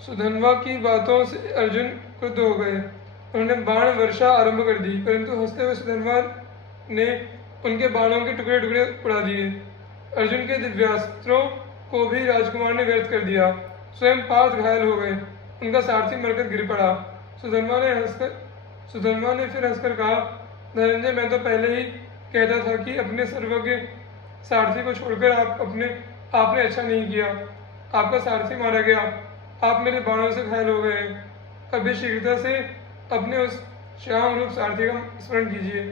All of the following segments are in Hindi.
सुधन्वा की बातों से अर्जुन क्रुद्ध हो गए। उन्होंने बाण वर्षा आरंभ कर दी, परंतु हंसते हुए सुधन्वा ने उनके बाणों के टुकड़े टुकड़े उड़ा दिए। अर्जुन के दिव्यास्त्रों को भी राजकुमार ने व्यर्थ कर दिया। स्वयं पार्थ घायल हो गए, उनका सारथी मरकर गिर पड़ा। सुधन्वा ने फिर हंसकर कहा, धनंजय, मैं तो पहले ही कहता था कि अपने सर्वज्ञ सारथी को छोड़कर आपने अच्छा नहीं किया। आपका सारथी मारा गया, आप मेरे बाणों से घायल हो गए। अभी शीघ्रता से अपने उस श्याम रूप सारथी का स्मरण कीजिए।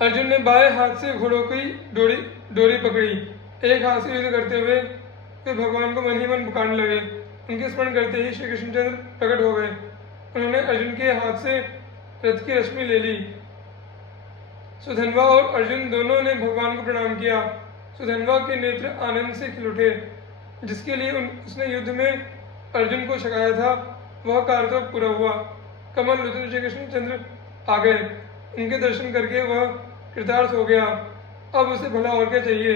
अर्जुन ने बाएं हाथ से घोड़ों की डोरी पकड़ी। एक हाथ से युद्ध करते हुए वे भगवान को मन ही मन पुकारने लगे। उनके स्मरण करते ही श्री कृष्णचंद्र प्रकट हो गए। उन्होंने अर्जुन के हाथ से रथ की रश्मि ले ली। सुधन्वा और अर्जुन दोनों ने भगवान को प्रणाम किया। सुधन्वा के नेत्र आनंद से खिल उठे। जिसके लिए उसने युद्ध में अर्जुन को छकाया था, वह कार्य तो पूरा हुआ। कमल लोचन श्री कृष्णचंद्र आ गए। उनके दर्शन करके वह कृतार्थ हो गया। अब उसे भला और क्या चाहिए।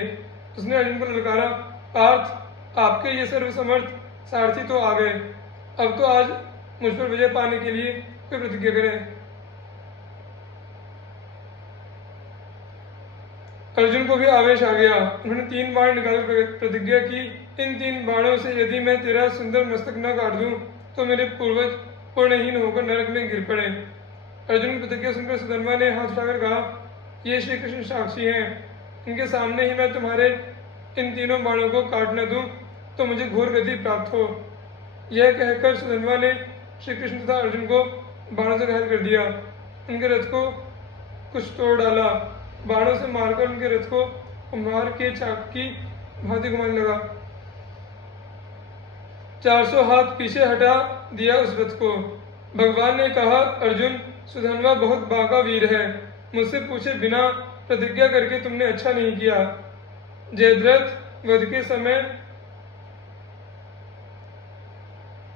उसने अर्जुन को ललकारा, पार्थ, आपके ये सर्वसमर्थ सारथी तो आ गए। अब तो आज मुझ पर विजय पाने के लिए कोई प्रतिज्ञा करें। अर्जुन को भी आवेश आ गया। उन्होंने 3 बाण निकालकर प्रतिज्ञा की, इन 3 बाणों से यदि मैं तेरा सुंदर मस्तक न काट दूं तो मेरे पूर्वज पूर्णहीन होकर नरक में गिर पड़े। अर्जुन की प्रतिज्ञा सुनकर सुधन्वा ने हाथ उठाकर कहा, ये श्री कृष्ण साक्षी हैं, इनके सामने ही मैं तुम्हारे इन तीनों बाणों को काट न दूं तो मुझे घोर गति प्राप्त हो। यह कहकर सुधन्वा ने श्री कृष्ण तथा अर्जुन को बाणों से घायल कर दिया। उनके रथ को कुछ तोड़ डाला। बाणों से मारकर उनके रथ को कुम्हार के चाक की भांति घुमाने लगा। 400 हाथ पीछे हटा दिया उस रथ को। भगवान ने कहा, अर्जुन, सुधन्वा बहुत बांका वीर है। मुझसे पूछे बिना प्रतिज्ञा करके तुमने अच्छा नहीं किया। जयद्रथ वध के समय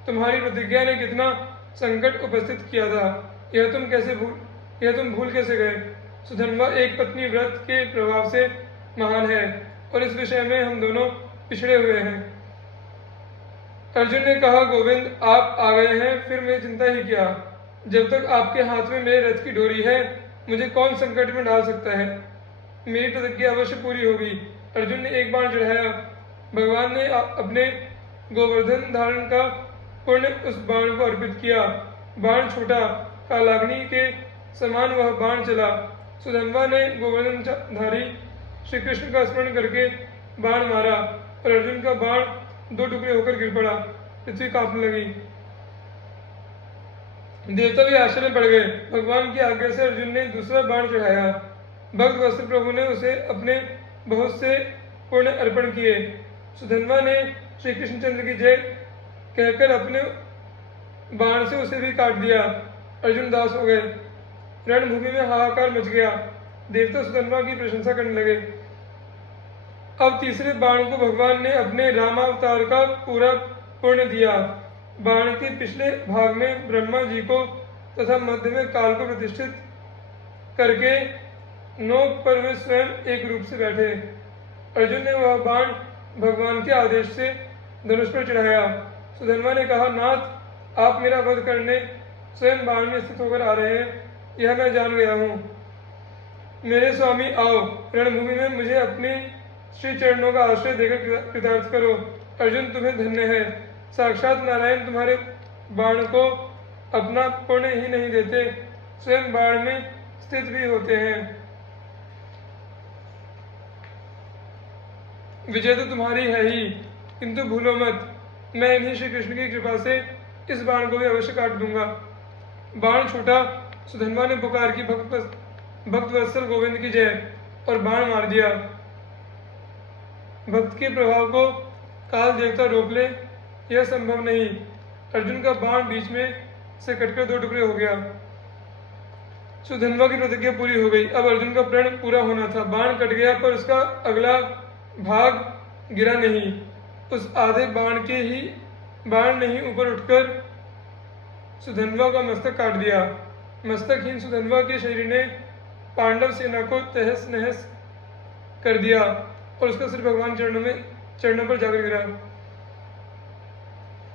तुम्हारी प्रतिज्ञा ने कितना संकट उपस्थित किया था, यह तुम भूल कैसे गए। सुधन्वा एक पत्नी व्रत के प्रभाव से महान है और इस विषय में हम दोनों पिछड़े हुए हैं। अर्जुन ने कहा, गोविंद, आप आ गए हैं, फिर मैं चिंता ही क्या। जब तक आपके हाथ में मेरे रथ की डोरी है, मुझे कौन संकट में डाल सकता है। मेरी प्रतिज्ञा अवश्य पूरी होगी। अर्जुन ने एक बाण चढ़ाया। भगवान ने अपने गोवर्धन धारण का पुण्य उस बाण को अर्पित किया। बाण छूटा, कालाग्नि के समान वह बाण चला। सुधन्वा ने गोवर्धनधारी श्री कृष्ण का स्मरण करके बाण मारा और अर्जुन का बाण 2 टुकड़े होकर गिर पड़ा। पृथ्वी कांपने लगी। देवता भी आश्चर्य में पड़ गए। भगवान की आज्ञा से अर्जुन ने दूसरा बाण चढ़ाया। भक्त वत्सल प्रभु ने उसे अपने बहुत से पुण्य अर्पण किए। सुधन्वा ने श्री कृष्णचंद्र की जय कहकर अपने बाण से उसे भी काट दिया। अर्जुन दास हो गए। रणभूमि में हाहाकार मच गया। देवता सुधन्वा की प्रशंसा करने लगे। अब तीसरे बाण को भगवान ने अपने रामावतार का पूरा पुण्य दिया। बाण के पिछले भाग में ब्रह्मा जी को तथा मध्य में काल को प्रतिष्ठित करके नोक पर वे स्वयं एक रूप से बैठे। अर्जुन ने वह बाण भगवान के आदेश से धनुष पर चढ़ाया। सुधन्वा ने कहा, नाथ, आप मेरा वध करने स्वयं बाण में स्थित होकर आ रहे हैं, यह मैं जान गया हूँ। मेरे स्वामी, आओ, रणभूमि में मुझे अपने श्री चरणों का आश्रय देकर कृतार्थ करो। अर्जुन, तुम्हें धन्य है। साक्षात नारायण तुम्हारे बाण को अपना पुण्य ही नहीं देते, स्वयं बाण में स्थित भी होते हैं। विजय तो तुम्हारी है ही, किंतु भूलो मत, मैं इन्हीं श्री कृष्ण की कृपा से इस बाण को भी अवश्य काट दूंगा। बाण छूटा। सुधन्वा ने पुकार की, भक्त वत्सल गोविंद की जय, और बाण मार दिया। भक्त के प्रभाव को काल देवता रोक ले, यह संभव नहीं। अर्जुन का बाण बीच में से कटकर 2 टुकड़े हो गया। सुधन्वा की प्रतिज्ञा पूरी हो गई। अब अर्जुन का प्रण पूरा होना था। बाण कट गया पर उसका अगला भाग गिरा नहीं। उस आधे बाण ने ही ऊपर उठकर सुधन्वा का मस्तक काट दिया। मस्तकहीन सुधन्वा के शरीर ने पांडव सेना को तहस नहस कर दिया और उसका सिर भगवान चरणों पर जाकर गिरा।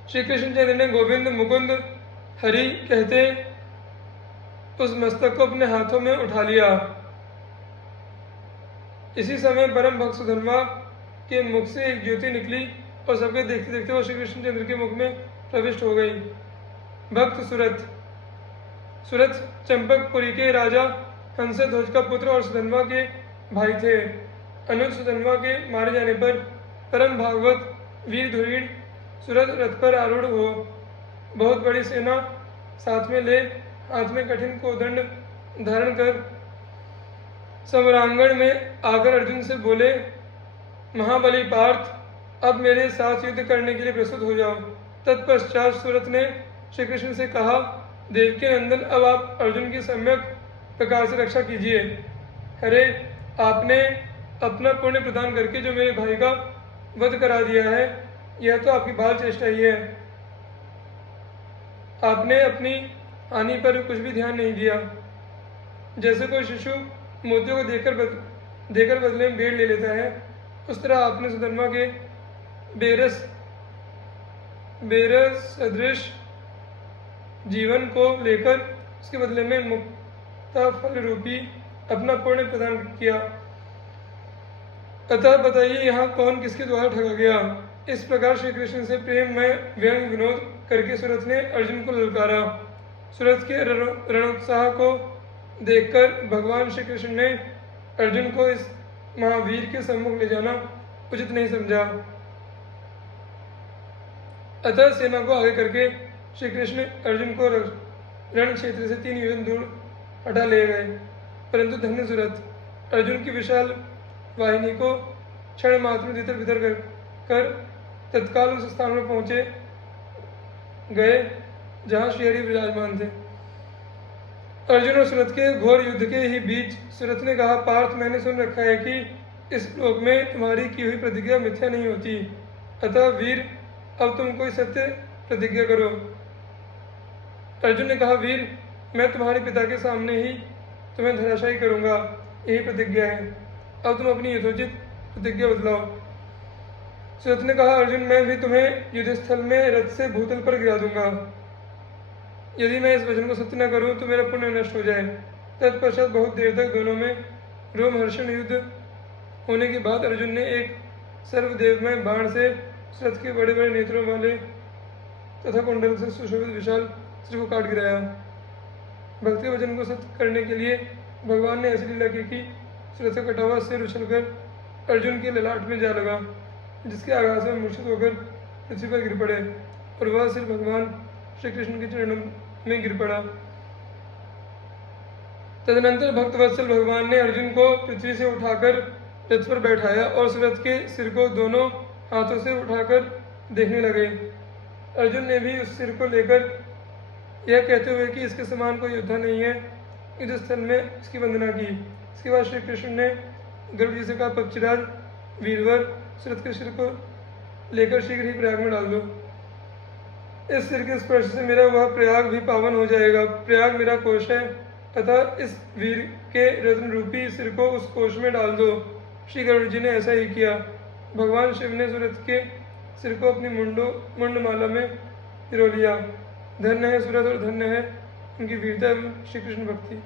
श्री कृष्णचंद्र ने गोविंद मुकुंद हरि कहते उस मस्तक को अपने हाथों में उठा लिया। इसी समय परम भक्त सुधन्वा के मुख से एक ज्योति निकली और सबके देखते देखते वो श्री कृष्णचंद्र के मुख में प्रविष्ट हो गई। भक्त सूरत चंपकपुरी के राजा हंसध्वज का पुत्र और सुधन्वा के भाई थे। अनुज सुधन्वा के मारे जाने पर परम भागवत वीर धुरीण सूरत रथ पर आरूढ़ हो बहुत बड़ी सेना साथ में ले हाथ में कठिन कोदंड धारण कर समरांगण में आकर अर्जुन से बोले, महाबली पार्थ, अब मेरे साथ युद्ध करने के लिए प्रस्तुत हो जाओ। तत्पश्चात सूरत ने श्री कृष्ण से कहा, देवकी नंदन, अब आप अर्जुन की सम्यक प्रकार से रक्षा कीजिए। अरे, आपने अपना पुण्य प्रदान करके जो मेरे भाई का वध करा दिया है, यह तो आपकी बाल चेष्टा ही है। आपने अपनी हानि पर कुछ भी ध्यान नहीं दिया। जैसे कोई शिशु मोतियों को देकर बदले में बेड़ ले लेता है, उस तरह आपने सुधन्वा के बेरस सदृश जीवन को लेकर उसके बदले में मुक्ता फल रूपी अपना पुण्य प्रदान किया। अतः बताइए, यहाँ कौन किसके द्वारा ठगा गया। इस प्रकार श्री कृष्ण से प्रेम में व्यंग विनोद करके सूरत ने अर्जुन को ललकारा। सूरत के रणोत्साह को देखकर भगवान श्री कृष्ण ने अर्जुन को इस महावीर के सम्मुख ले जाना उचित नहीं समझा। अतः सेना को आगे करके श्री कृष्ण अर्जुन को रण क्षेत्र से 3 योजन दूर हटा ले गए। परंतु धन्य सूरत अर्जुन की विशाल वाहिनी को क्षण मात्र में तितर बितर कर तत्काल उस स्थान में पहुंचे गए जहां श्रीहरि विराजमान थे। अर्जुन और सूरत के घोर युद्ध के ही बीच सूरत ने कहा, पार्थ, मैंने सुन रखा है कि इस श्लोक में तुम्हारी की हुई प्रतिज्ञा मिथ्या नहीं होती। अतः वीर, अब तुम कोई सत्य प्रतिज्ञा करो। अर्जुन ने कहा, वीर, मैं तुम्हारे पिता के सामने ही तुम्हें धराशायी करूंगा, यही प्रतिज्ञा है। अब तुम अपनी यथोचित प्रतिज्ञा बदलाओ। सूरत ने कहा, अर्जुन, मैं भी तुम्हें युद्धस्थल में रथ से भूतल पर गिरा दूंगा। यदि मैं इस वचन को सत्य न करूं तो मेरा पुण्य नष्ट हो जाए। तत्पश्चात बहुत देर तक दोनों में रोमहर्षण युद्ध होने के बाद अर्जुन ने एक सर्वदेवमय बाण से सूरत के बड़े बड़े नेत्रों वाले तथा कुंडल से सुशोभित विशाल सिर को काट गिराया। भक्ति वचन को सत्य करने के लिए भगवान ने ऐसी लीला की कि सूरत का कटा हुआ सिर उछलकर अर्जुन के ललाट में जा लगा, जिसके आघात में मूर्छित होकर पृथ्वी पर गिर पड़े और वह सिर भगवान श्री कृष्ण के चरणों में गिर पड़ा। तदनंतर भक्तवत्सल भगवान ने अर्जुन को पृथ्वी से उठाकर रथ पर बैठाया और सूरत के सिर को दोनों हाथों से उठाकर देखने लगे। अर्जुन ने भी उस सिर को लेकर यह कहते हुए कि इसके समान कोई योद्धा नहीं है, युद्ध स्थल में इसकी वंदना की। इसके बाद श्री कृष्ण ने गर्भ जी से कहा, पक्षीराज वीरवर, सूरत के सिर को लेकर शीघ्र ही प्रयाग में डाल दो। इस सिर के स्पर्श से मेरा वह प्रयाग भी पावन हो जाएगा। प्रयाग मेरा कोश है, अतः इस वीर के रत्न रूपी सिर को उस कोश में डाल दो। श्री गरुड़ जी ने ऐसा ही किया। भगवान शिव ने सूरत के सिर को अपनी मुंडमाला में पिरो लिया। धन्य है सूरत और धन्य है उनकी वीरता एवं श्री कृष्ण भक्ति।